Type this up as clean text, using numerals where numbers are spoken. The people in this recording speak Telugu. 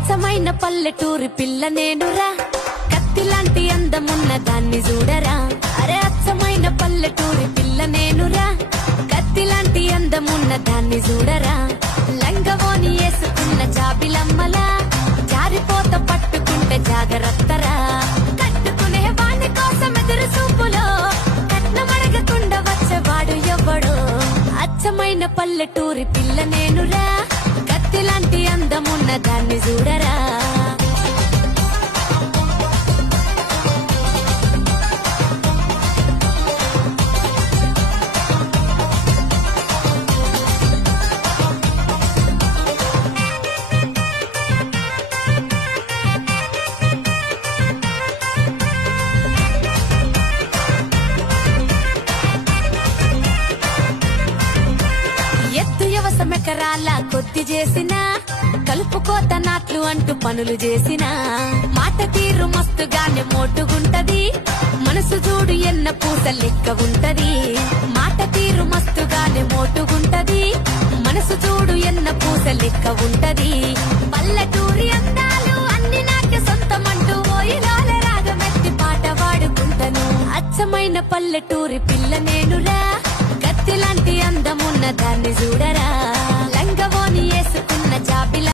అచ్చమైన పల్లెటూరి పిల్ల నేనురా, కత్తిలాంటి అందమున్న దాన్ని చూడరా. అరే అచ్చమైన పల్లెటూరి పిల్ల నేనురా, కత్తిలాంటి అందమున్న దాన్ని చూడరా. లంగవోని వేసుకున్న జాబిలమ్మలా జారిపోత పట్టుకుంటే జాగ్రత్తరా. కట్టుకునే వాణి కోసం ఎదురు చూపులో కట్నమడగకుండా వచ్చేవాడు ఎవడో. అచ్చమైన పల్లెటూరి పిల్ల నేనురా, కత్తిలాంటి అందమున్న దాన్ని చూడరా. ఎకరాల కొద్ది చేసిన కలుపుకోత నాట్లు అంటూ పనులు చేసిన మాట తీరు మస్తుగానే మోటుగుంటది. మనసు చూడు ఎన్న పూట లెక్క ఉంటది. మాట తీరు మస్తుగానే మోటుగుంటది. మనసు చూడు ఎన్న పూట లెక్క ఉంటది. పల్లెటూరి అందాలు అన్ని నాకే సొంతమంటూ ఓయిలోలే రాగమెత్తి పాట పాడుకుంటను. అచ్చమైన పల్లెటూరి పిల్ల నేనురా, కత్తిలాంటి అందమున్న దాన్ని చూడరా. లంగవోని వేసుకున్న జాబిల